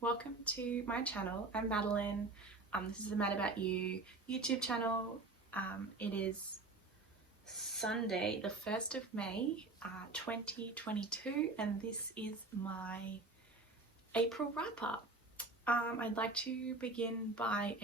welcome to my channel. I'm Madeleine. This is the Mad About You YouTube channel. It is Sunday, the 1st of May, 2022, and this is my April wrap-up. I'd like to begin by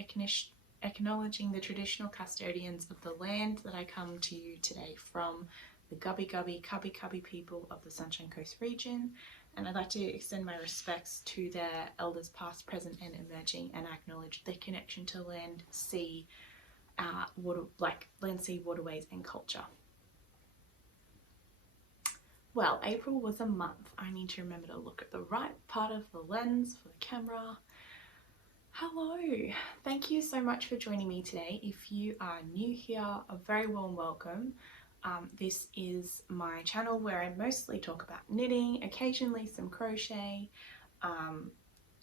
acknowledging the traditional custodians of the land that I come to you today from, the Gubbi Gubbi Cubbi Cubbi people of the Sunshine Coast region, and I'd like to extend my respects to their elders past, present and emerging, and acknowledge their connection to land, sea, land, sea, waterways and culture. Well, April was a month. I need to remember to look at the right part of the lens for the camera. Hello, thank you so much for joining me today. If you are new here, a very warm welcome. This is my channel where I mostly talk about knitting, occasionally some crochet,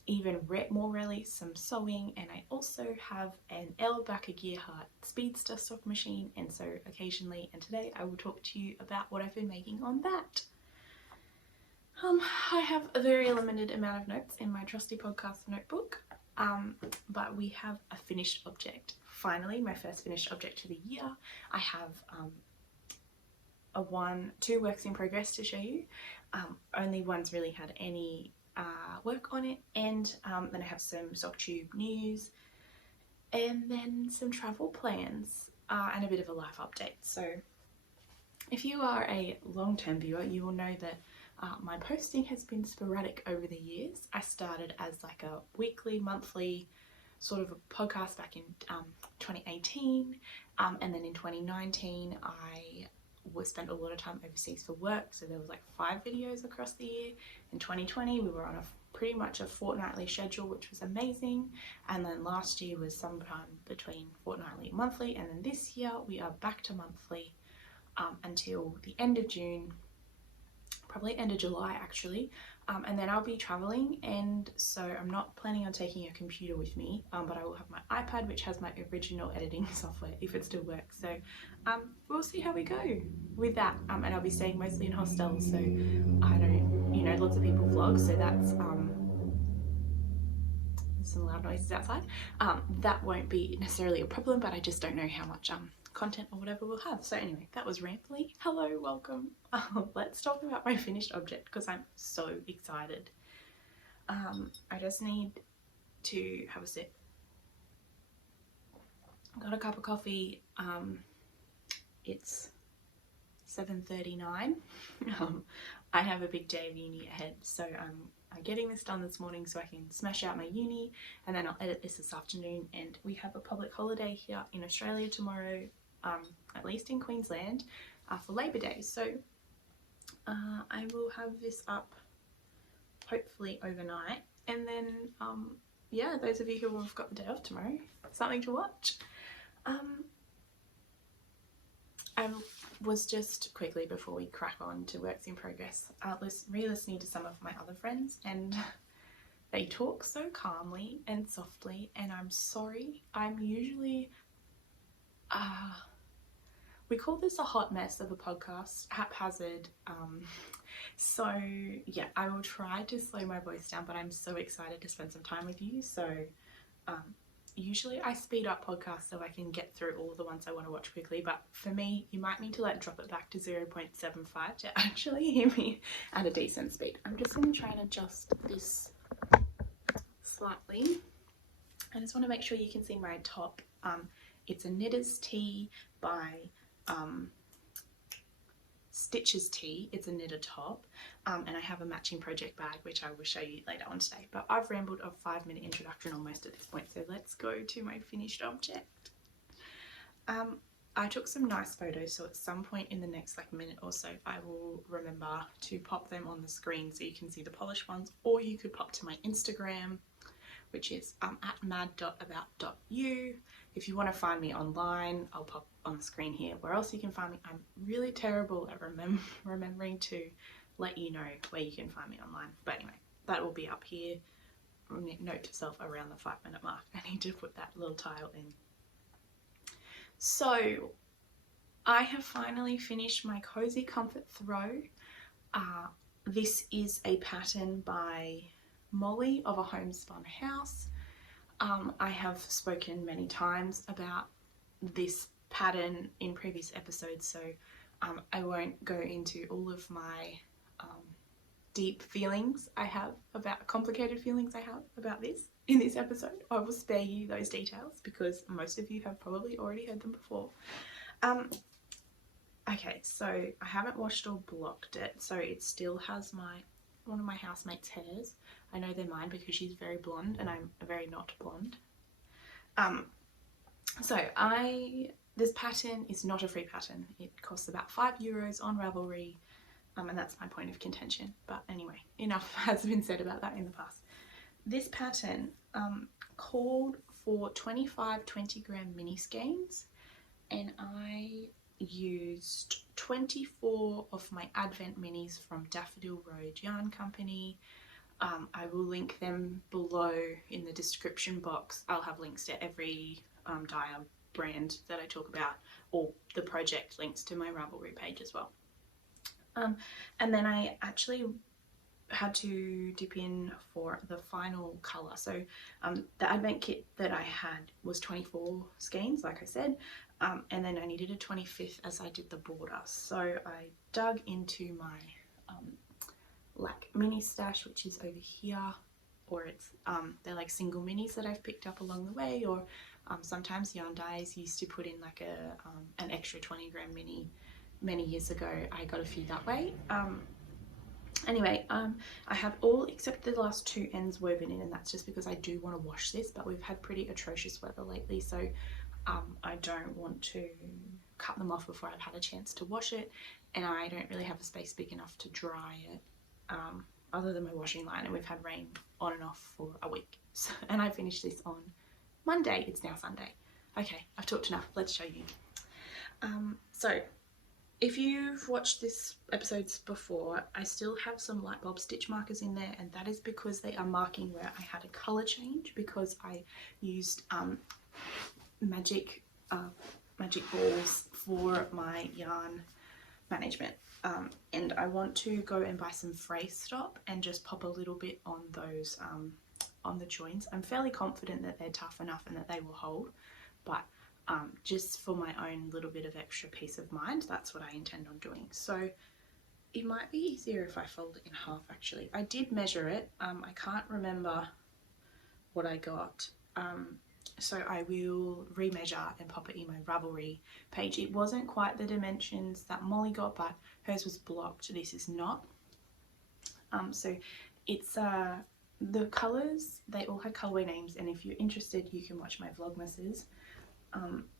even more rarely some sewing, and I also have an Elle Backer Gearhart Speedster sock machine, and so occasionally, and today I will talk to you about what I've been making on that. I have a very limited amount of notes in my trusty podcast notebook, but we have a finished object. Finally, my first finished object of the year. I have two works in progress to show you. Only one's really had any work on it, and then I have some sock tube news, and then some travel plans and a bit of a life update. So if you are a long-term viewer, you will know that my posting has been sporadic over the years. I started as like a weekly, monthly sort of a podcast back in 2018, and then in 2019 I spent a lot of time overseas for work, so there was like 5 videos across the year. In 2020 we were on pretty much a fortnightly schedule, which was amazing, and then last year was sometime between fortnightly and monthly, and then this year we are back to monthly until the end of June, probably end of July actually, and then I'll be traveling, and so I'm not planning on taking a computer with me, but I will have my iPad, which has my original editing software if it still works. So we'll see how we go with that, and I'll be staying mostly in hostels, so I don't, lots of people vlog, so that's some loud noises outside. That won't be necessarily a problem, but I just don't know how much content or whatever we'll have. So anyway, that was rambly. Hello, welcome. Let's talk about my finished object because I'm so excited. I just need to have a sip. Got a cup of coffee. It's 7:39. I have a big day of uni ahead, so I'm getting this done this morning so I can smash out my uni, and then I'll edit this afternoon. And we have a public holiday here in Australia tomorrow, at least in Queensland, for Labor Day. So I will have this up hopefully overnight, and then yeah, those of you who have got the day off tomorrow, something to watch. I was just quickly, before we crack on to works in progress, re-listening to some of my other friends, and they talk so calmly and softly, and I'm sorry, I'm usually we call this a hot mess of a podcast, haphazard, so yeah, I will try to slow my voice down, but I'm so excited to spend some time with you. So usually I speed up podcasts so I can get through all the ones I want to watch quickly, but for me, you might need to drop it back to 0.75 to actually hear me at a decent speed. I'm just going to try and adjust this slightly. I just want to make sure you can see my top. It's a knitter's tee by Stitches Tee. It's a knitted top, and I have a matching project bag which I will show you later on today, but I've rambled a 5-minute introduction almost at this point, so let's go to my finished object. I took some nice photos, so at some point in the next minute or so I will remember to pop them on the screen so you can see the polished ones, or you could pop to my Instagram, which is at mad.about.you. If you want to find me online, I'll pop on the screen here where else you can find me. I'm really terrible at remembering to let you know where you can find me online. But anyway, that will be up here. Note to self, around the 5-minute mark, I need to put that little tile in. So I have finally finished my Cozy Comfort Throw. This is a pattern by Molly of A Homespun House. I have spoken many times about this pattern in previous episodes, so I won't go into all of my deep feelings I have about, complicated feelings I have about this in this episode. I will spare you those details because most of you have probably already heard them before. Okay, so I haven't washed or blocked it, so it still has one of my housemates' hairs. I know they're mine because she's very blonde and I'm very not blonde. This pattern is not a free pattern. It costs about €5 on Ravelry, and that's my point of contention. But anyway, enough has been said about that in the past. This pattern called for 25 20-gram mini skeins, and I used 24 of my Advent minis from Daffodil Road Yarn Company. I will link them below in the description box. I'll have links to every dye brand that I talk about, or the project links to my Ravelry page as well. And then I actually had to dip in for the final colour. So the Advent kit that I had was 24 skeins, like I said, and then I needed a 25th as I did the border. So I dug into my like mini stash, which is over here, or it's they're like single minis that I've picked up along the way, or sometimes Yarn Dyes used to put in like an extra 20-gram mini many years ago. I got a few that way. Anyway, I have all except the last two ends woven in, and that's just because I do want to wash this, but we've had pretty atrocious weather lately, so I don't want to cut them off before I've had a chance to wash it, and I don't really have a space big enough to dry it, other than my washing line, and we've had rain on and off for a week. So, and I finished this on Monday. It's now Sunday. Okay, I've talked enough. Let's show you. So if you've watched this episodes before, I still have some light bulb stitch markers in there, and that is because they are marking where I had a colour change, because I used magic balls for my yarn management, and I want to go and buy some fray stop and just pop a little bit on those on the joins. I'm fairly confident that they're tough enough and that they will hold, but just for my own little bit of extra peace of mind, that's what I intend on doing. So it might be easier if I fold it in half actually. I did measure it, I can't remember what I got, so I will remeasure and pop it in my Ravelry page. It wasn't quite the dimensions that Molly got, but hers was blocked, this is not. So it's the colours, they all had colourway names, and if you're interested you can watch my vlogmases.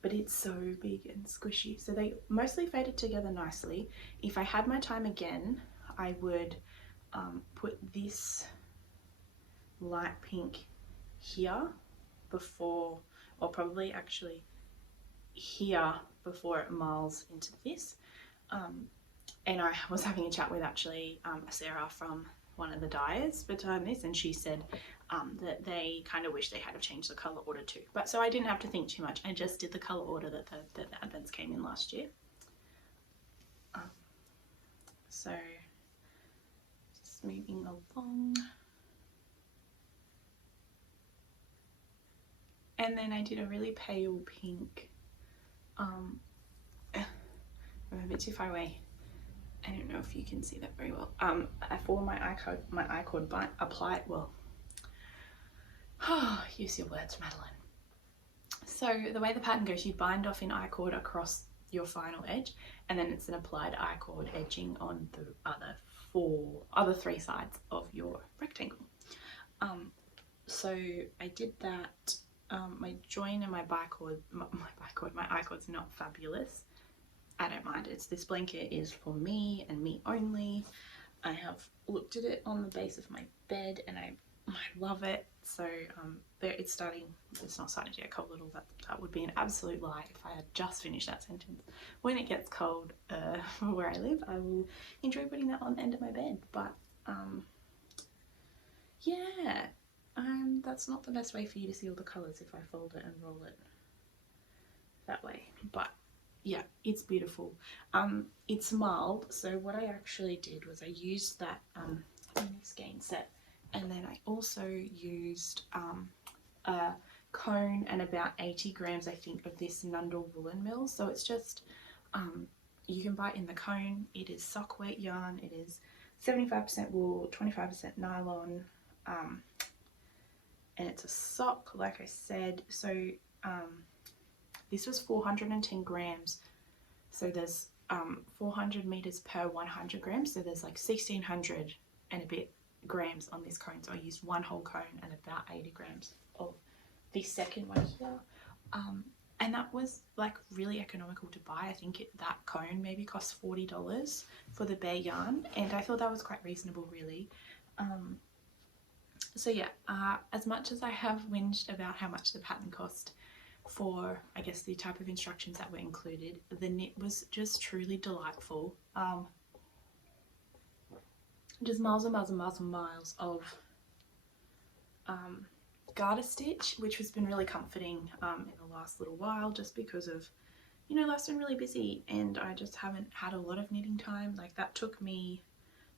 But it's so big and squishy, so they mostly faded together nicely. If I had my time again, I would put this light pink here before, or probably actually here before it marls into this. And I was having a chat with actually Sarah from one of the dyers for this, and she said that they kind of wish they had have changed the colour order too. But so I didn't have to think too much. I just did the colour order that the Advents came in last year. So just moving along. And then I did a really pale pink. I'm a bit too far away. I don't know if you can see that very well. For my I-cord apply it well. Use your words, Madeleine. So the way the pattern goes, you bind off in I-cord across your final edge, and then it's an applied I-cord edging on the other three sides of your rectangle. So I did that. My join and my I-cord's not fabulous. I don't mind. This blanket is for me and me only. I have looked at it on the base of my bed and I love it. So it's not starting to get cold at all. That would be an absolute lie if I had just finished that sentence. When it gets cold where I live, I will enjoy putting that on the end of my bed. But yeah, that's not the best way for you to see all the colours if I fold it and roll it that way. But yeah, it's beautiful. It's marled, so what I actually did was I used that mini skein set and then I also used a cone and about 80 grams I think of this Nundle woolen mill. So it's just you can buy it in the cone. It is sock weight yarn. It is 75% wool, 25% nylon, and it's a sock, like I said. So this was 410 grams, so there's 400 meters per 100 grams, so there's like 1600 and a bit grams on this cone. So I used one whole cone and about 80 grams of the second one here, and that was like really economical to buy. I think that cone maybe cost $40 for the bare yarn, and I thought that was quite reasonable, really. So yeah, as much as I have whinged about how much the pattern cost for, I guess, the type of instructions that were included, the knit was just truly delightful. Just miles and miles and miles and miles of garter stitch, which has been really comforting in the last little while, just because of, you know, life's been really busy and I just haven't had a lot of knitting time. Like, that took me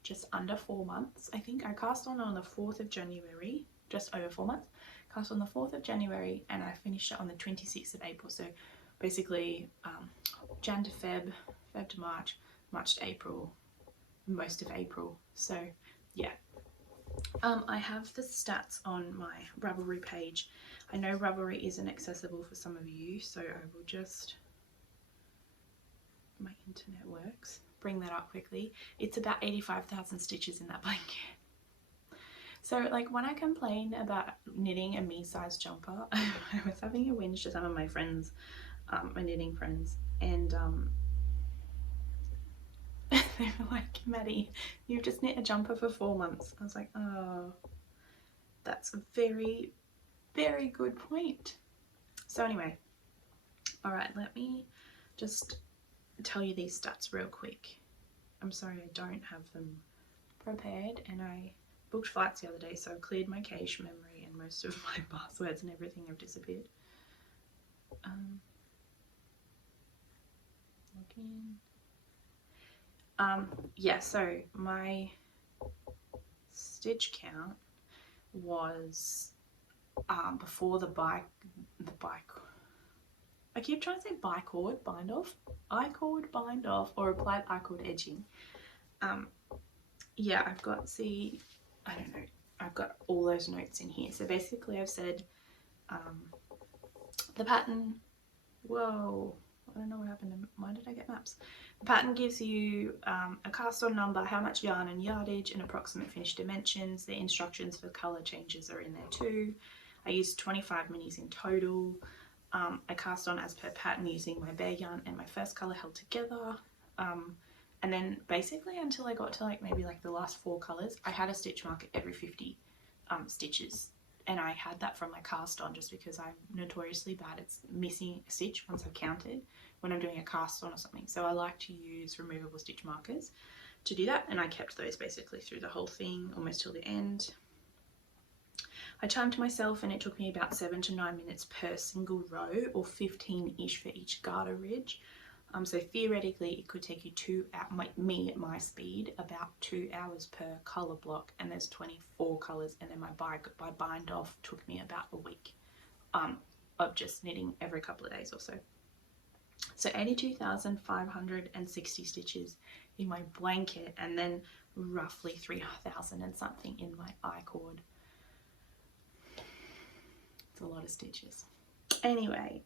just under 4 months. I think I cast on the 4th of January, just over 4 months. Cast on the 4th of January and I finished it on the 26th of April. So basically Jan to Feb, Feb to March, March to April, most of April. So yeah. I have the stats on my Ravelry page. I know Ravelry isn't accessible for some of you, so I will just, my internet works, bring that up quickly. It's about 85,000 stitches in that blanket. So like, when I complain about knitting a me-sized jumper, I was having a whinge to some of my friends, my knitting friends, and they were like, Maddie, you've just knit a jumper for 4 months. I was like, oh, that's a very, very good point. So anyway, all right, let me just tell you these stats real quick. I'm sorry I don't have them prepared, and I booked flights the other day, so I've cleared my cache memory and most of my passwords and everything have disappeared. Login. Yeah, so my stitch count was before the bike, I keep trying to say bicord, bind off, I-cord, bind off, or applied I-cord edging. Yeah, I've got, see, I don't know, I've got all those notes in here. So basically I've said the pattern, whoa, I don't know what happened, why did I get maps? The pattern gives you a cast on number, how much yarn and yardage, and approximate finished dimensions. The instructions for colour changes are in there too. I used 25 minis in total. I cast on as per pattern using my bare yarn and my first colour held together. And then basically until I got to like maybe like the last 4 colours, I had a stitch mark every 50 stitches. And I had that from my cast on just because I'm notoriously bad at missing a stitch once I've counted when I'm doing a cast on or something. So I like to use removable stitch markers to do that, and I kept those basically through the whole thing, almost till the end. I timed myself and it took me about 7 to 9 minutes per single row, or 15-ish for each garter ridge. So theoretically it could take you me at my speed, about 2 hours per colour block, and there's 24 colours, and then my bind off took me about a week of just knitting every couple of days or so. So 82,560 stitches in my blanket, and then roughly 3,000 and something in my I-cord. It's a lot of stitches. Anyway,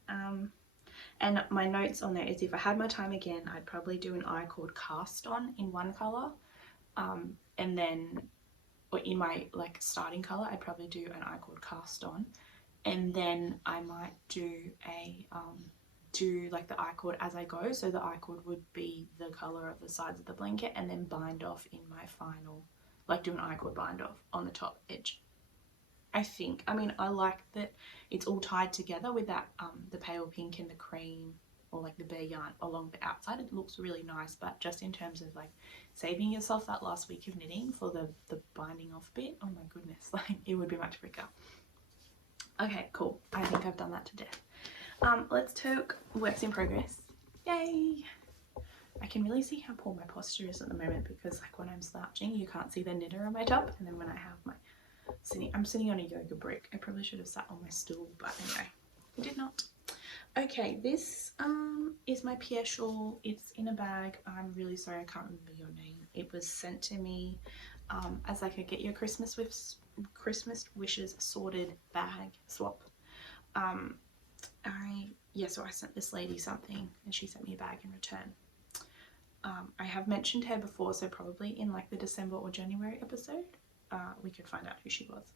and my notes on there is if I had my time again, I'd probably do an I-cord cast on in one colour, and then, or in my like starting colour, I'd probably do an I-cord cast on, and then I might do a do like the I-cord as I go. So the I-cord would be the colour of the sides of the blanket, and then bind off in my final, like do an I-cord bind off on the top edge. I think, I mean, I like that it's all tied together with that the pale pink and the cream, or like the bare yarn along the outside. It looks really nice, but just in terms of like saving yourself that last week of knitting for the binding off bit, oh my goodness, like it would be much quicker. Okay, cool, I think I've done that to death. Let's talk works in progress. Yay! I can really see how poor my posture is at the moment, because like when I'm slouching you can't see the knitter on my top, and then when I have my I'm sitting on a yoga brick. I probably should have sat on my stool, but anyway, I did not. Okay, this is my Pierre shawl. It's in a bag. I'm really sorry I can't remember your name. It was sent to me as like a get your Christmas wishes sorted bag swap. So I sent this lady something and she sent me a bag in return. I have mentioned her before, so probably in like the December or January episode we could find out who she was.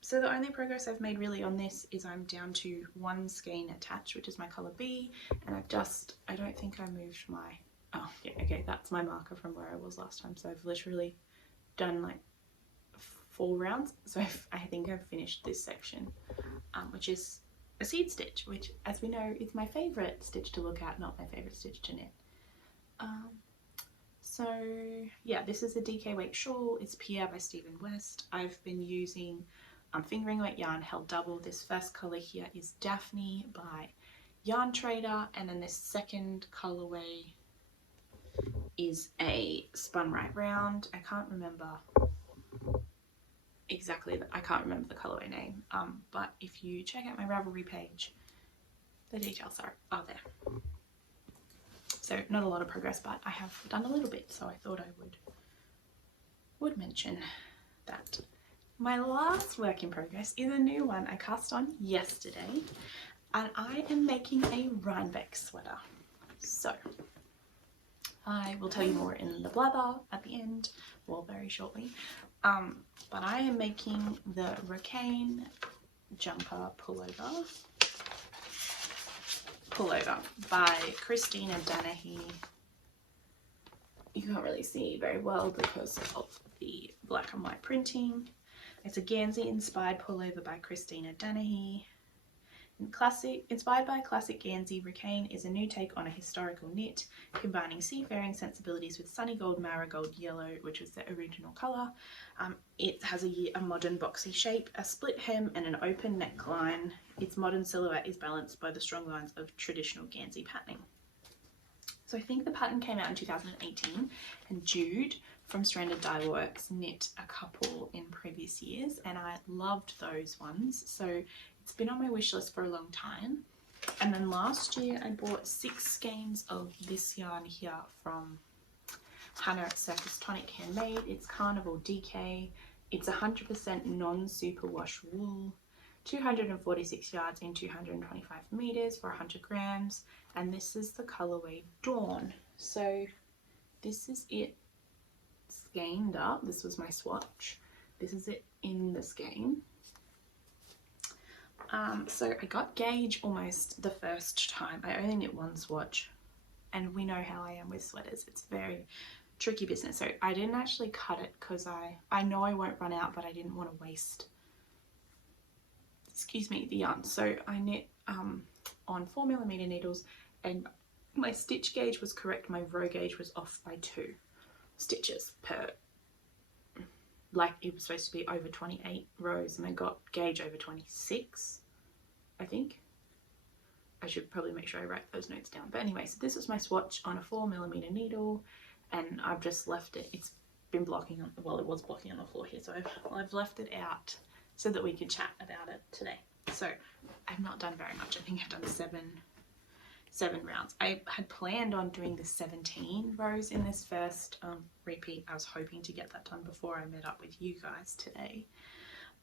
So the only progress I've made really on this is I'm down to one skein attached, which is my colour B, and I don't think I moved my, oh yeah, okay, that's my marker from where I was last time. So I've literally done like 4 rounds, so I think I've finished this section, which is a seed stitch, which as we know is my favourite stitch to look at, not my favourite stitch to knit. So yeah, this is a DK weight shawl. It's Pierre by Stephen West. I've been using fingering weight yarn held double. This first colour here is Daphne by Yarn Trader, and then this second colourway is a Spun right round. I can't remember exactly, I can't remember the colourway name, but if you check out my Ravelry page, the details are there. So not a lot of progress, but I have done a little bit, so I thought I would mention that. My last work in progress is a new one I cast on yesterday, and I am making a Rhinebeck sweater. So I will tell you more in the blather at the end, or very shortly. But I am making the Rhinebeck jumper pullover by Christina Danahy. You can't really see very well because of the black and white printing. It's a Gansey inspired pullover by Christina Danahy. Inspired by classic Gansey, Rhinebeck is a new take on a historical knit, combining seafaring sensibilities with sunny gold marigold yellow, which was the original colour. It has a modern boxy shape, a split hem and an open neckline. Its modern silhouette is balanced by the strong lines of traditional Gansey patterning. So I think the pattern came out in 2018, and Jude from Stranded Dye Works knit a couple in previous years, and I loved those ones. So it's been on my wish list for a long time. And then last year I bought 6 skeins of this yarn here from Hannah at Circus Tonic Handmade. It's Carnival DK. It's 100% non-superwash wool, 246 yards in 225 meters for 100 grams. And this is the colorway Dawn. So this is it skeined up. This was my swatch. This is it in the skein. So I got gauge almost the first time. I only knit one swatch, and we know how I am with sweaters. It's very tricky business. So I didn't actually cut it because I know I won't run out, but I didn't want to waste, excuse me, the yarn. So I knit on 4mm needles, and my stitch gauge was correct. My row gauge was off by 2 stitches per, like it was supposed to be over 28 rows, and I got gauge over 26, I think. I should probably make sure I write those notes down. But anyway, so this is my swatch on a 4mm needle, and I've just left it. It's been blocking on, well, it was blocking on the floor here, so I've left it out so that we could chat about it today. So I've not done very much. I think I've done seven rounds. I had planned on doing the 17 rows in this first repeat. I was hoping to get that done before I met up with you guys today.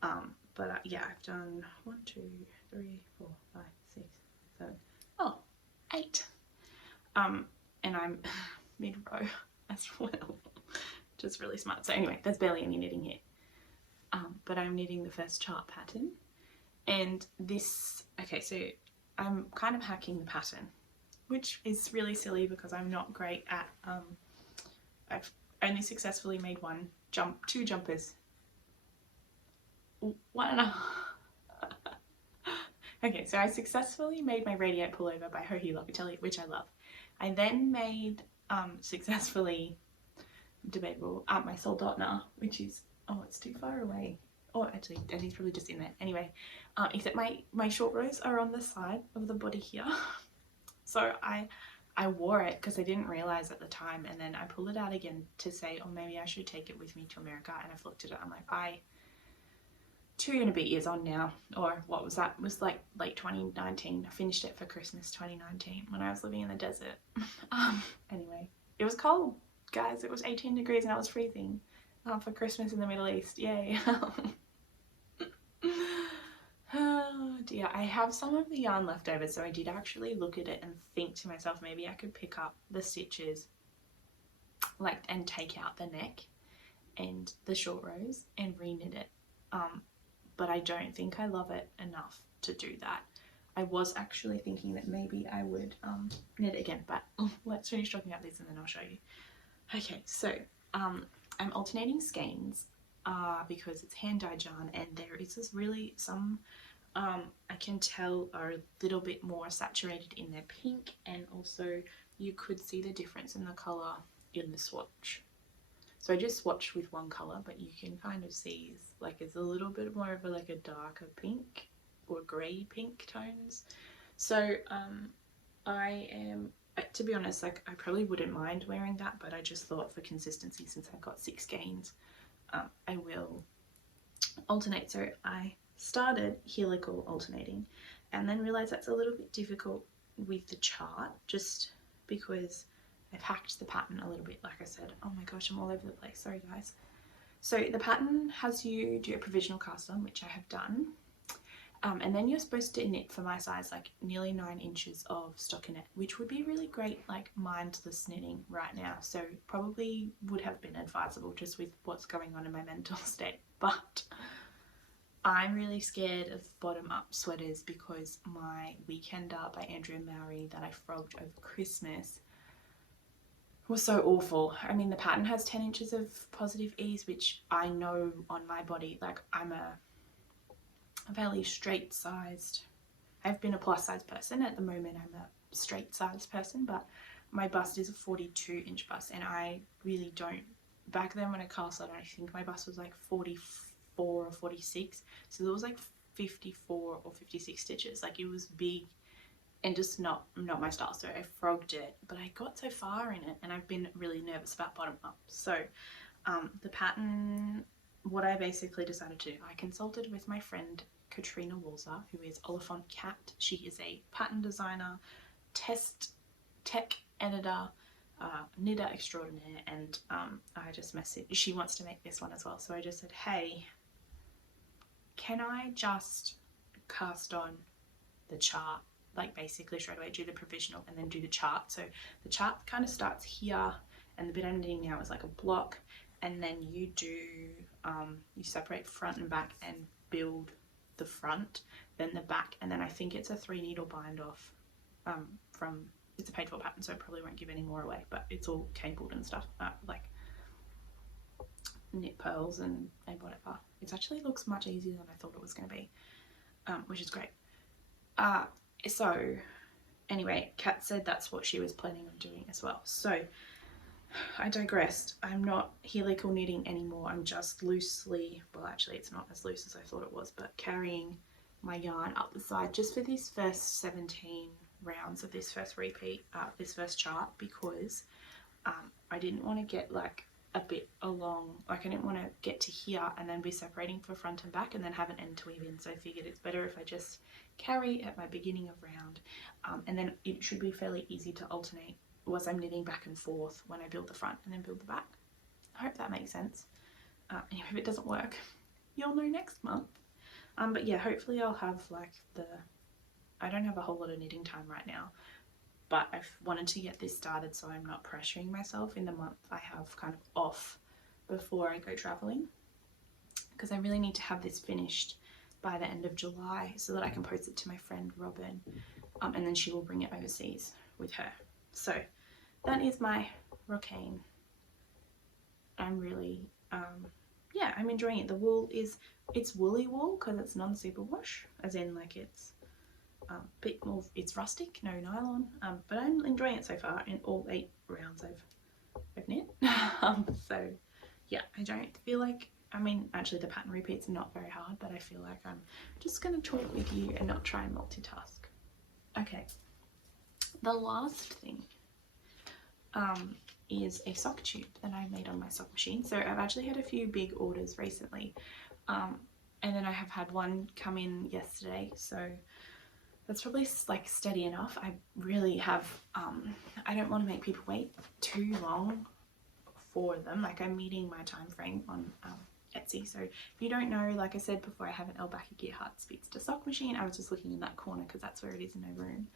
But yeah, I've done 1, 2, 3, 4, 5, 6, 7, 8. And I'm mid-row as well, which is really smart. So anyway, there's barely any knitting here. But I'm knitting the first chart pattern. And this, okay, so I'm kind of hacking the pattern, which is really silly because I'm not great at, I've only successfully made 2 jumpers. 1.5. Okay, so I successfully made my Radiate Pullover by Hohi Locatelli, which I love. I then made, successfully, debatable, my Soldotna, which is, oh, it's too far away. Oh, actually, Daddy's probably just in there. Anyway, except my short rows are on the side of the body here. So I wore it because I didn't realize at the time, and then I pulled it out again to say, oh, maybe I should take it with me to America, and I've looked at it, I'm like, 2 and a bit years on now, or what was that? It was like late 2019. I finished it for Christmas 2019 when I was living in the desert. Anyway, it was cold, guys. It was 18 degrees and I was freezing for Christmas in the Middle East. Yay. Oh dear, I have some of the yarn left over, so I did actually look at it and think to myself, maybe I could pick up the stitches like and take out the neck and the short rows and re-knit it, but I don't think I love it enough to do that. I was actually thinking that maybe I would knit it again, but let's finish talking about this and then I'll show you. Okay, so I'm alternating skeins because it's hand dyed yarn, and there is this really some I can tell are a little bit more saturated in their pink, and also you could see the difference in the colour in the swatch. So I just swatched with one colour, but you can kind of see like it's a little bit more of a darker pink or grey pink tones. So I am, to be honest, like I probably wouldn't mind wearing that, but I just thought for consistency, since I've got 6 skeins, I will alternate. So I started helical alternating and then realised that's a little bit difficult with the chart, just because I've hacked the pattern a little bit, like I said. Oh my gosh, I'm all over the place, sorry guys. So the pattern has you do a provisional cast on, which I have done, and then you're supposed to knit, for my size, like nearly 9 inches of stockinette, which would be really great like mindless knitting right now, so probably would have been advisable just with what's going on in my mental state. But I'm really scared of bottom up sweaters because my Weekender by Andrea Mowry that I frogged over Christmas was so awful. I mean, the pattern has 10 inches of positive ease, which I know on my body, like I'm a fairly straight sized, I've been a plus size person. At the moment I'm a straight sized person, but my bust is a 42 inch bust, and I really don't, back then when I cast it, I think my bust was like 44 or 46, so there was like 54 or 56 stitches. Like it was big and just not my style, so I frogged it, but I got so far in it and I've been really nervous about bottom up. So the pattern, what I basically decided to do, I consulted with my friend Katrina Walzer, who is Oliphant Cat. She is a pattern designer, tech editor, knitter extraordinaire, and I just messaged, she wants to make this one as well, so I just said, hey, can I just cast on the chart, like basically straight away do the provisional and then do the chart. So the chart kind of starts here, and the bit I'm knitting now is like a block, and then you do you separate front and back and build the front, then the back, and then I think it's a 3 needle bind off from, it's a paid for pattern, so I probably won't give any more away, but it's all cabled and stuff, like knit pearls and whatever. It actually looks much easier than I thought it was going to be, which is great. So anyway, Kat said that's what she was planning on doing as well. So I digressed. I'm not helical knitting anymore. I'm just loosely, well actually it's not as loose as I thought it was, but carrying my yarn up the side just for these first 17 rounds of this first repeat, this first chart, because I didn't want to get like a bit along, like I didn't want to get to here and then be separating for front and back and then have an end to weave in, so I figured it's better if I just carry at my beginning of round, and then it should be fairly easy to alternate as I'm knitting back and forth when I build the front and then build the back. I hope that makes sense. Anyway, if it doesn't work, you'll know next month. But yeah, hopefully I'll have like I don't have a whole lot of knitting time right now, but I've wanted to get this started so I'm not pressuring myself in the month I have kind of off before I go traveling, because I really need to have this finished by the end of July so that I can post it to my friend Robin, and then she will bring it overseas with her. So that is my Rockane. I'm really yeah, I'm enjoying it. The wool is, it's woolly wool because it's non-superwash, as in like it's a bit more, it's rustic, no nylon, but I'm enjoying it so far in all 8 rounds I've knit. So yeah, I don't feel like, I mean actually the pattern repeats are not very hard, but I feel like I'm just going to talk with you and not try and multitask. Okay, the last thing is a sock tube that I made on my sock machine. So I've actually had a few big orders recently, and then I have had one come in yesterday, so that's probably like steady enough. I really have, I don't want to make people wait too long for them. Like, I'm meeting my time frame on Etsy. So if you don't know, like I said before, I have an Alpaca Gear Heart Speedster sock machine. I was just looking in that corner because that's where it is in my room.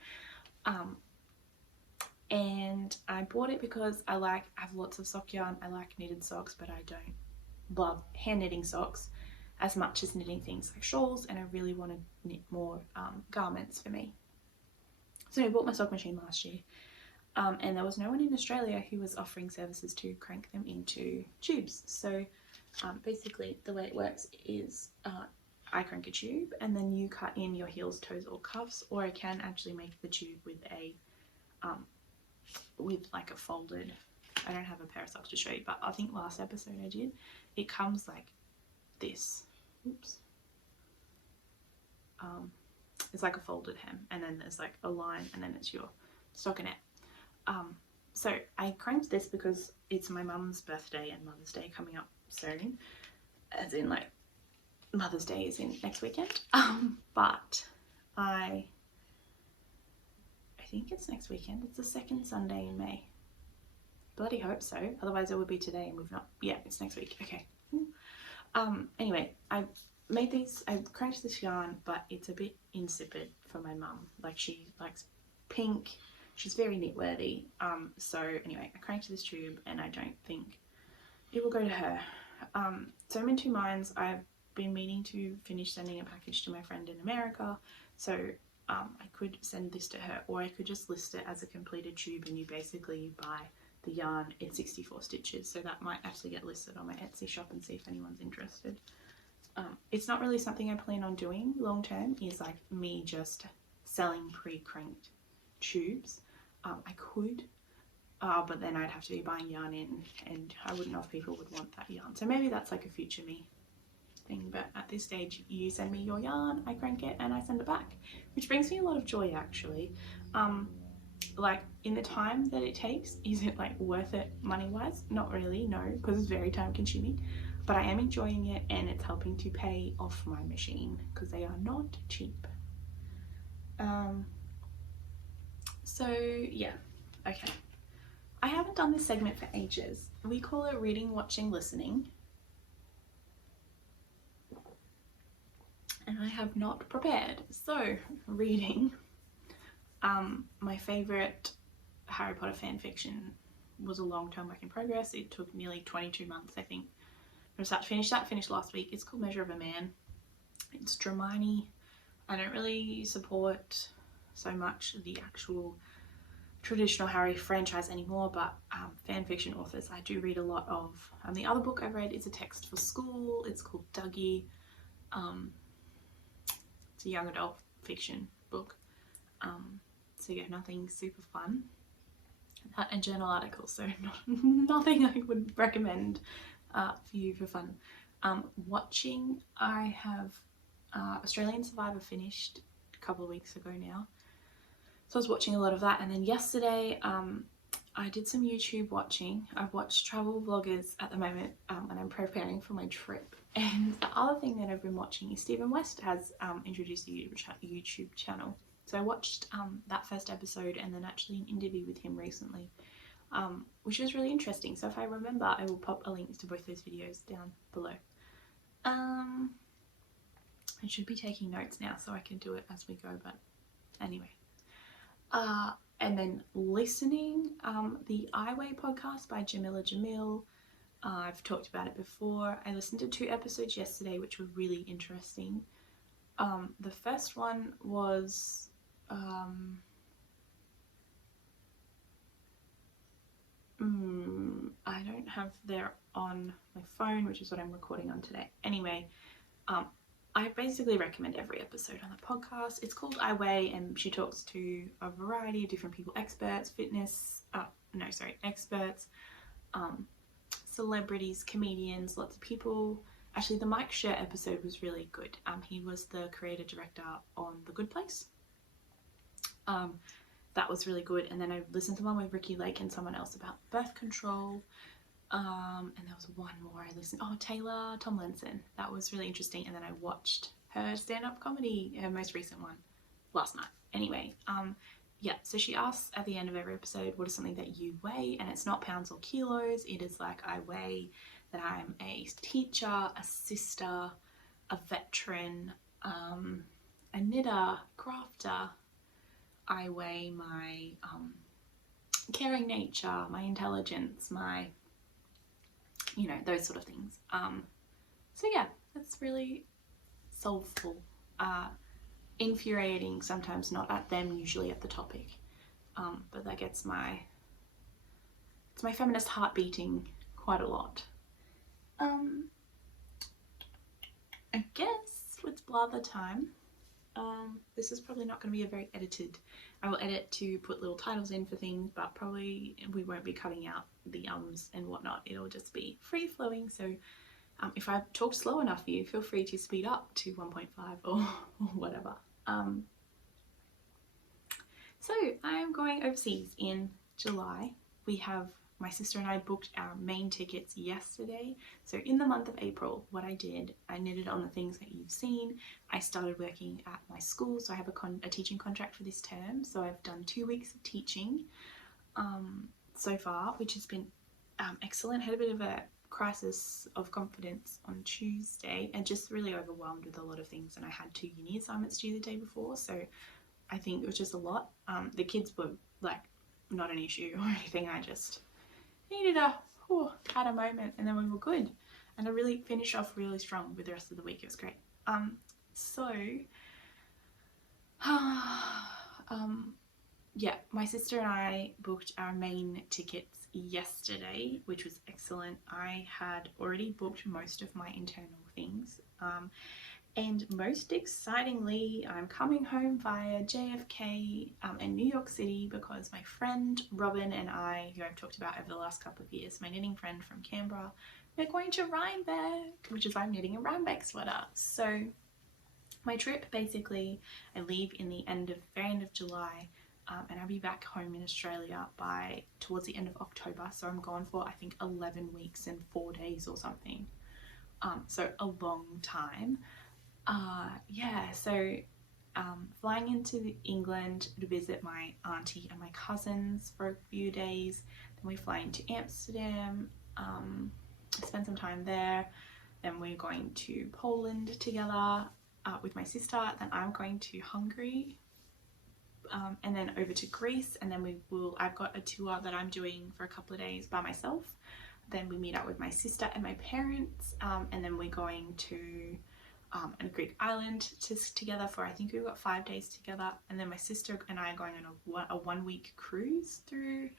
And I bought it because I have lots of sock yarn. I like knitted socks, but I don't love hand knitting socks as much as knitting things like shawls, and I really want to knit more garments for me. So I bought my sock machine last year, and there was no one in Australia who was offering services to crank them into tubes. So basically the way it works is I crank a tube and then you cut in your heels, toes or cuffs, or I can actually make the tube with a like a folded, I don't have a pair of socks to show you, but I think last episode I did, it comes like this. Oops. It's like a folded hem, and then there's like a line, and then it's your stockinette. So I cranked this because it's my mum's birthday and Mother's Day coming up soon, as in like Mother's Day is in next weekend. But I think it's next weekend. It's the second Sunday in May. Bloody hope so. Otherwise it would be today, and we've not. Yeah, it's next week. Okay. Anyway, I made these. I cranked this yarn, but it's a bit insipid for my mum. Like, she likes pink. She's very knit worthy. So anyway, I cranked this tube, and I don't think it will go to her. So I'm in two minds. I've been meaning to finish sending a package to my friend in America. So I could send this to her, or I could just list it as a completed tube, and you basically buy the yarn. It's 64 stitches, so that might actually get listed on my Etsy shop and see if anyone's interested. It's not really something I plan on doing long term, is like me just selling pre-cranked tubes. I could, but then I'd have to be buying yarn in, and I wouldn't know if people would want that yarn. So maybe that's like a future me thing, but at this stage you send me your yarn, I crank it, and I send it back, which brings me a lot of joy actually. Like, in the time that it takes, is it like worth it money wise? Not really, no, because it's very time consuming, but I am enjoying it, and it's helping to pay off my machine because they are not cheap. So yeah, okay, I haven't done this segment for ages. We call it reading, watching, listening, and I have not prepared. So reading, my favourite Harry Potter fan fiction was a long time work in progress. It took nearly 22 months, I think, from start to finish. That finished last week. It's called Measure of a Man. It's Hermione. I don't really support so much the actual traditional Harry franchise anymore, but fan fiction authors I do read a lot of. The other book I read is a text for school. It's called Dougie. It's a young adult fiction book. So yeah, nothing super fun. And journal articles, so nothing I would recommend for you for fun. Watching, I have Australian Survivor finished a couple of weeks ago now. So I was watching a lot of that, and then yesterday I did some YouTube watching. I've watched travel vloggers at the moment, and I'm preparing for my trip. And the other thing that I've been watching is Stephen West has introduced a YouTube channel. So I watched that first episode, and then actually an interview with him recently, which was really interesting. So if I remember, I will pop a link to both those videos down below. I should be taking notes now so I can do it as we go, but anyway. And then listening, the Iway podcast by Jamila Jamil. I've talked about it before. I listened to 2 episodes yesterday, which were really interesting. The first one was I don't have there on my phone, which is what I'm recording on today. Anyway, I basically recommend every episode on the podcast. It's called I Weigh, and she talks to a variety of different people, experts, experts, celebrities, comedians, lots of people. Actually, the Mike Schur episode was really good. He was the creator director on The Good Place. That was really good. And then I listened to one with Ricky Lake and someone else about birth control. And there was one more I listened, Taylor Tomlinson. That was really interesting. And then I watched her stand-up comedy, her most recent one, last night. Anyway, yeah, so she asks at the end of every episode, what is something that you weigh? And it's not pounds or kilos. It is like, I weigh that I'm a teacher, a sister, a veteran, a knitter, crafter. I weigh my caring nature, my intelligence, my, you know, those sort of things. So yeah, that's really soulful. Infuriating sometimes, not at them, usually at the topic. But that gets my feminist heart beating quite a lot. I guess it's blather time. This is probably not going to be a very edited. I will edit to put little titles in for things, but probably we won't be cutting out the ums and whatnot. It'll just be free flowing. So if I talk slow enough for you, feel free to speed up to 1.5 or whatever. So I am going overseas in July. My sister and I booked our main tickets yesterday. So in the month of April, what I did, I knitted on the things that you've seen. I started working at my school, so I have a teaching contract for this term. So I've done 2 weeks of teaching so far, which has been excellent. Had a bit of a crisis of confidence on Tuesday and just really overwhelmed with a lot of things. And I had 2 uni assignments due the day before, so I think it was just a lot. The kids were like not an issue or anything. I just needed had a moment, and then we were good, and I really finished off really strong with the rest of the week. It was great. Yeah, my sister and I booked our main tickets yesterday, which was excellent. I had already booked most of my internal things, and most excitingly, I'm coming home via JFK and New York City because my friend Robin and I, who I've talked about over the last couple of years, my knitting friend from Canberra, we're going to Rhinebeck, which is why I'm knitting a Rhinebeck sweater. So my trip, basically, I leave in the very end of July, and I'll be back home in Australia towards the end of October. So I'm gone for, I think, 11 weeks and 4 days or something. So a long time. Yeah, so flying into England to visit my auntie and my cousins for a few days. Then we fly into Amsterdam, spend some time there. Then we're going to Poland together with my sister. Then I'm going to Hungary, and then over to Greece. And then I've got a tour that I'm doing for a couple of days by myself. Then we meet up with my sister and my parents, and then we're going to a Greek island together for, I think we've got 5 days together. And then my sister and I are going on a 1 week cruise through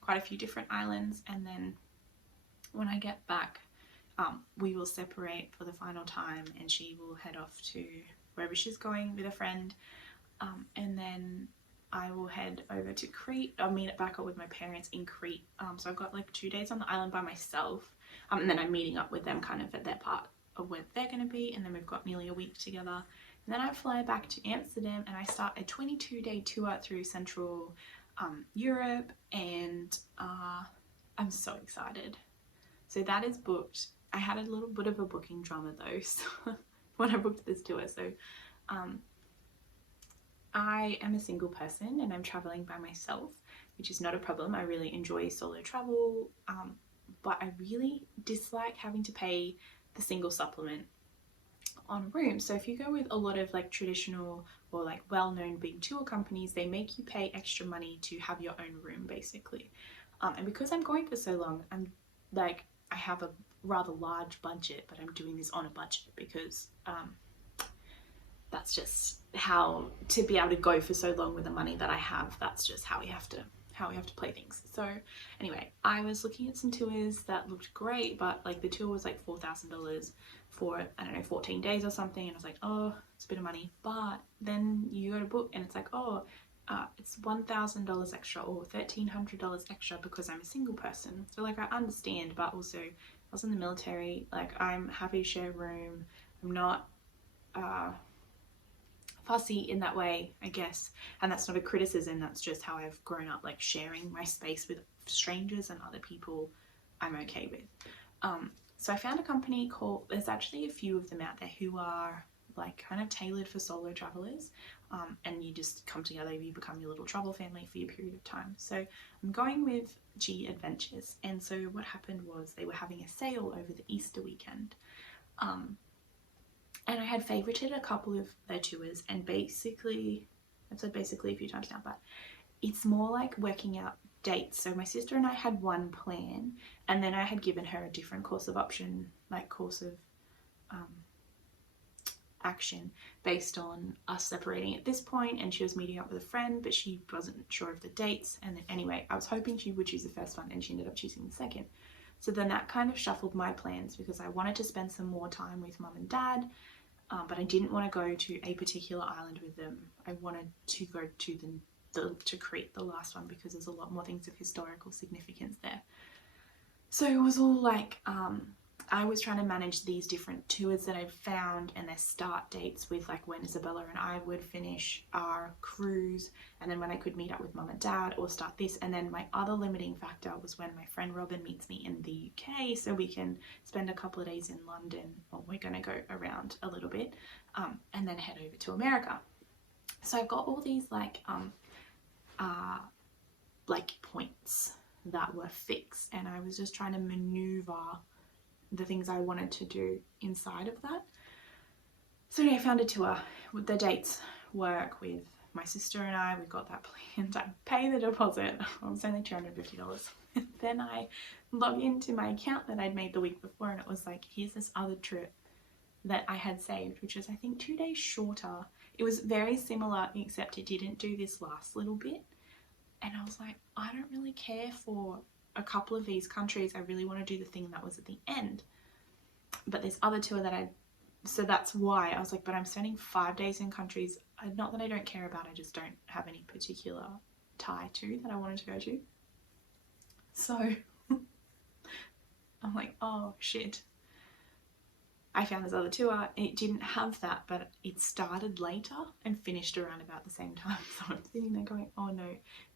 quite a few different islands. And then when I get back, we will separate for the final time, and she will head off to wherever she's going with a friend, and then I will head over to Crete. I'll meet back up with my parents in Crete. So I've got like 2 days on the island by myself, and then I'm meeting up with them kind of at their part of where they're going to be, and then we've got nearly a week together. And then I fly back to Amsterdam, and I start a 22-day tour through Central Europe, and I'm so excited. So that is booked. I had a little bit of a booking drama though, so when I booked this tour. So I am a single person and I'm traveling by myself, which is not a problem. I really enjoy solo travel, but I really dislike having to pay the single supplement on rooms. So if you go with a lot of like traditional or like well-known big tour companies, they make you pay extra money to have your own room basically. And because I'm going for so long, I have a rather large budget, but I'm doing this on a budget because that's just how to be able to go for so long with the money that I have. That's just how we have to play things. So anyway, I was looking at some tours that looked great, but like the tour was like $4,000 for, I don't know, 14 days or something, and I was like, oh, it's a bit of money. But then you go to book and it's like, oh, it's $1,000 extra or $1,300 extra because I'm a single person. So like I understand, but also I was in the military, like I'm happy to share a room. I'm not fussy in that way, I guess, and that's not a criticism, that's just how I've grown up, like sharing my space with strangers and other people I'm okay with. So I found a company called, there's actually a few of them out there who are like kind of tailored for solo travelers, and you just come together, you become your little travel family for your period of time. So I'm going with G Adventures, and so what happened was they were having a sale over the Easter weekend, and I had favorited a couple of their tours, and basically, I've said basically a few times now, but it's more like working out dates. So my sister and I had one plan, and then I had given her a different course of option, like course of action based on us separating at this point, and she was meeting up with a friend but she wasn't sure of the dates. And then anyway, I was hoping she would choose the first one and she ended up choosing the second. So then that kind of shuffled my plans because I wanted to spend some more time with mum and dad, but I didn't want to go to a particular island with them. I wanted to go to to Crete, the last one, because there's a lot more things of historical significance there. So it was all like I was trying to manage these different tours that I'd found and their start dates with like when Isabella and I would finish our cruise, and then when I could meet up with mum and dad or start this. And then my other limiting factor was when my friend Robin meets me in the UK, so we can spend a couple of days in London, or we're going to go around a little bit, and then head over to America. So I've got all these like points that were fixed, and I was just trying to maneuver the things I wanted to do inside of that. So anyway, I found a tour. The dates work with my sister and I. We've got that planned. I pay the deposit. It was only $250. Then I log into my account that I'd made the week before, and it was like, here's this other trip that I had saved, which was I think 2 days shorter. It was very similar, except it didn't do this last little bit. And I was like, I don't really care for a couple of these countries. I really want to do the thing that was at the end. But this other tour that so that's why I was like, but I'm spending 5 days in countries, not that I don't care about, I just don't have any particular tie to that I wanted to go to. So I'm like, oh shit. I found this other tour, it didn't have that, but it started later and finished around about the same time. So I'm sitting there going, oh no.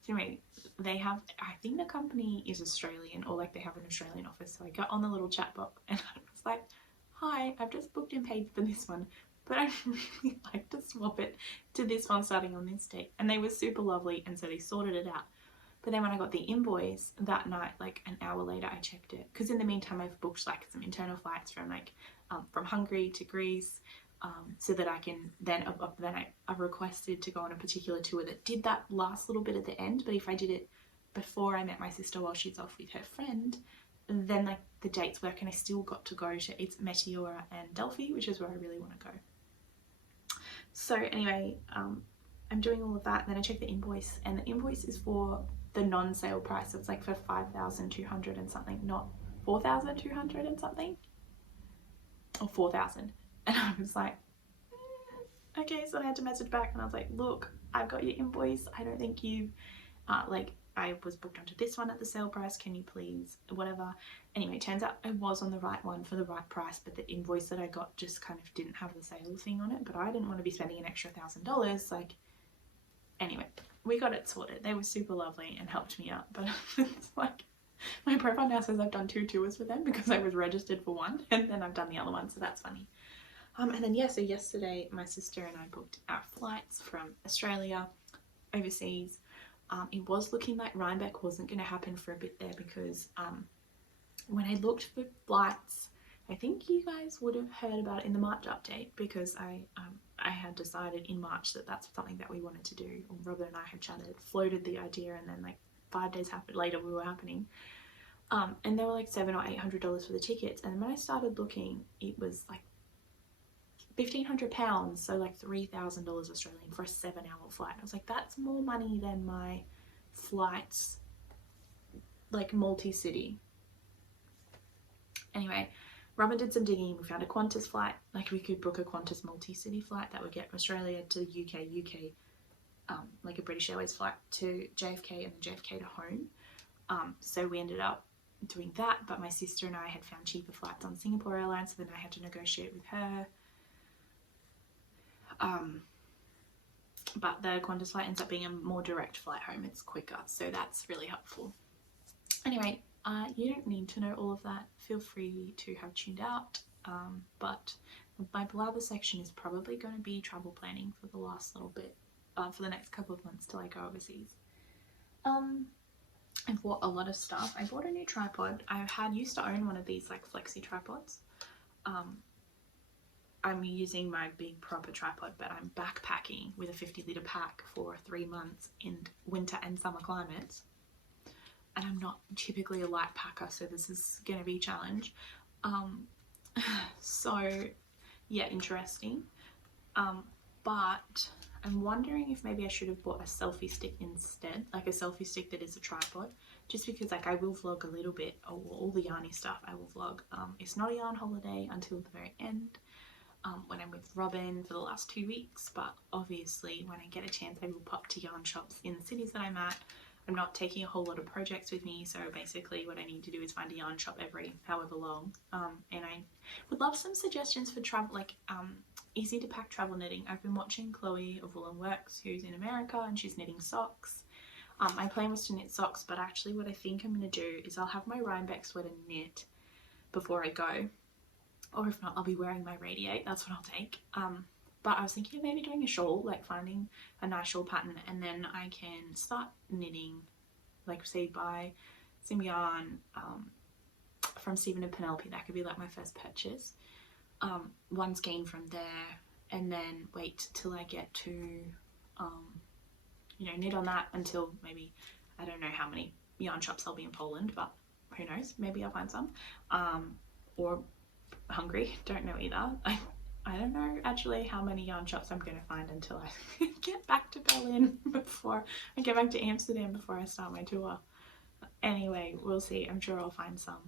So anyway, they have, I think the company is Australian, or like they have an Australian office. So I got on the little chat box and I was like, hi, I've just booked and paid for this one, but I'd really like to swap it to this one starting on this date. And they were super lovely, and so they sorted it out. But then when I got the invoice that night, like an hour later, I checked it, because in the meantime I've booked like some internal flights from like from Hungary to Greece, so that I can then I requested to go on a particular tour that did that last little bit at the end. But if I did it before I met my sister while she's off with her friend, then like the dates work, and I still got to go to, it's Meteora and Delphi, which is where I really want to go. So anyway, I'm doing all of that, and then I check the invoice, and the invoice is for the non-sale price. So it's like for 5,200 and something, not 4,200 and something, or 4,000. And I was like, okay. So I had to message back, and I was like, look, I've got your invoice. I don't think you like, I was booked onto this one at the sale price. Can you please, whatever. Anyway, it turns out I was on the right one for the right price, but the invoice that I got just kind of didn't have the sale thing on it. But I didn't want to be spending an extra $1,000. Like, anyway, we got it sorted. They were super lovely and helped me out. But it's like, my profile now says I've done 2 tours with them because I was registered for one, and then I've done the other one, so that's funny. And then yeah, so yesterday my sister and I booked our flights from Australia overseas. It was looking like Rhinebeck wasn't going to happen for a bit there, because when I looked for flights, I think you guys would have heard about it in the March update, because I had decided in March that that's something that we wanted to do. Robert and I had chatted, floated the idea, and then like 5 days later we were happening. And they were like $700 or $800 for the tickets. And when I started looking, it was like £1,500, so like $3,000 Australian for a 7-hour flight. I was like, that's more money than my flights, like multi-city. Anyway, Robin did some digging. We found a Qantas flight. Like, we could book a Qantas multi-city flight that would get Australia to UK, like a British Airways flight to JFK, and then JFK to home. So we ended up doing that, but my sister and I had found cheaper flights on Singapore Airlines, so then I had to negotiate with her. But the Qantas flight ends up being a more direct flight home. It's quicker, so that's really helpful. Anyway, You don't need to know all of that. Feel free to have tuned out. But my blabber section is probably going to be travel planning for the last little bit, for the next couple of months till I go overseas. I bought a lot of stuff. I bought a new tripod. used to own one of these like flexi tripods. I'm using my big proper tripod, but I'm backpacking with a 50-litre pack for 3 months in winter and summer climates. And I'm not typically a light packer, so this is going to be a challenge. So yeah, interesting. But I'm wondering if maybe I should have bought a selfie stick instead, like a selfie stick that is a tripod, just because like I will vlog a little bit, all the yarny stuff I will vlog. It's not a yarn holiday until the very end, when I'm with Robin for the last 2 weeks, but obviously when I get a chance I will pop to yarn shops in the cities that I'm at. I'm not taking a whole lot of projects with me, so basically what I need to do is find a yarn shop every however long. And I would love some suggestions for travel, like easy to pack travel knitting. I've been watching Chloe of Wool & Works, who's in America, and she's knitting socks. My plan was to knit socks, but actually what I think I'm going to do is I'll have my Rhinebeck sweater knit before I go, or if not I'll be wearing my Radiate, that's what I'll take. But I was thinking of maybe doing a shawl, like finding a nice shawl pattern, and then I can start knitting, like say buy some yarn from Stephen and Penelope. That could be like my first purchase. One skein from there, and then wait till I get to, you know, knit on that until maybe, I don't know how many yarn shops I'll be in Poland, but who knows, maybe I'll find some. Or Hungary, don't know either. I don't know actually how many yarn shops I'm going to find until I get back to Berlin, before I get back to Amsterdam, before I start my tour. Anyway, we'll see. I'm sure I'll find some.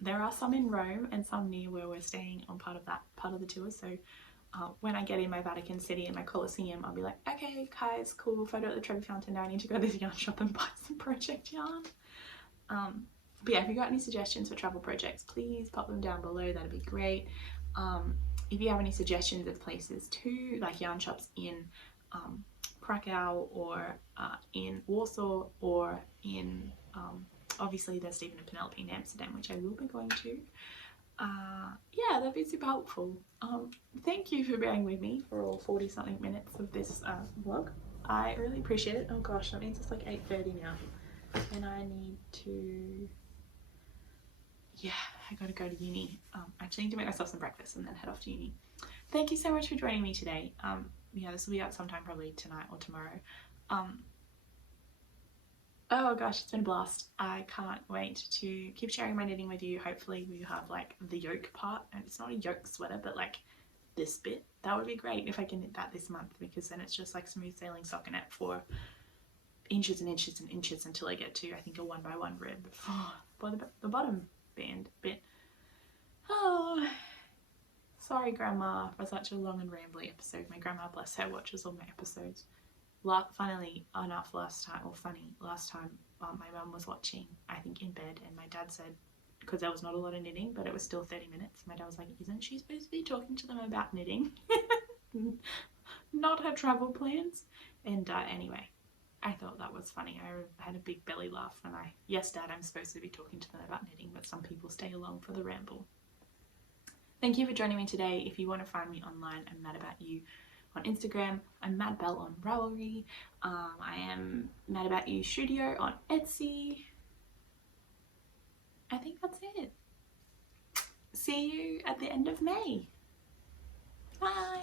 There are some in Rome and some near where we're staying on part of the tour, so when I get in my Vatican City and my Colosseum, I'll be like, okay guys, cool, photo at the Trevi Fountain, now I need to go to this yarn shop and buy some project yarn. But yeah, if you got any suggestions for travel projects, please pop them down below, that'd be great. If you have any suggestions of places too, like yarn shops in Krakow or in Warsaw, or in obviously there's Stephen and Penelope in Amsterdam, which I will be going to. Yeah, that'd be super helpful. Thank you for bearing with me for all 40 something minutes of this vlog. I really appreciate it. Oh gosh, that means it's like 8:30 now, and I need to, yeah, I gotta go to uni. I actually need to make myself some breakfast and then head off to uni. Thank you so much for joining me today. Yeah, this will be out sometime probably tonight or tomorrow. Oh gosh, it's been a blast. I can't wait to keep sharing my knitting with you. Hopefully we have like the yoke part, and it's not a yoke sweater, but like this bit. That would be great if I can knit that this month, because then it's just like smooth sailing stockinette for inches and inches and inches until I get to, I think, a 1x1 rib for the bottom band bit. Oh, sorry grandma for such a long and rambly episode. My grandma, bless her, watches all my episodes. Funnily enough, last time my mum was watching, I think in bed, and my dad said, because there was not a lot of knitting but it was still 30 minutes, my dad was like, isn't she supposed to be talking to them about knitting? Not her travel plans. And anyway, I thought that was funny. I had a big belly laugh, and yes dad, I'm supposed to be talking to them about knitting, but some people stay along for the ramble. Thank you for joining me today. If you want to find me online, I'm Mad About You on Instagram. I'm Madbell on Ravelry. I am Mad About You Studio on Etsy. I think that's it. See you at the end of May. Bye.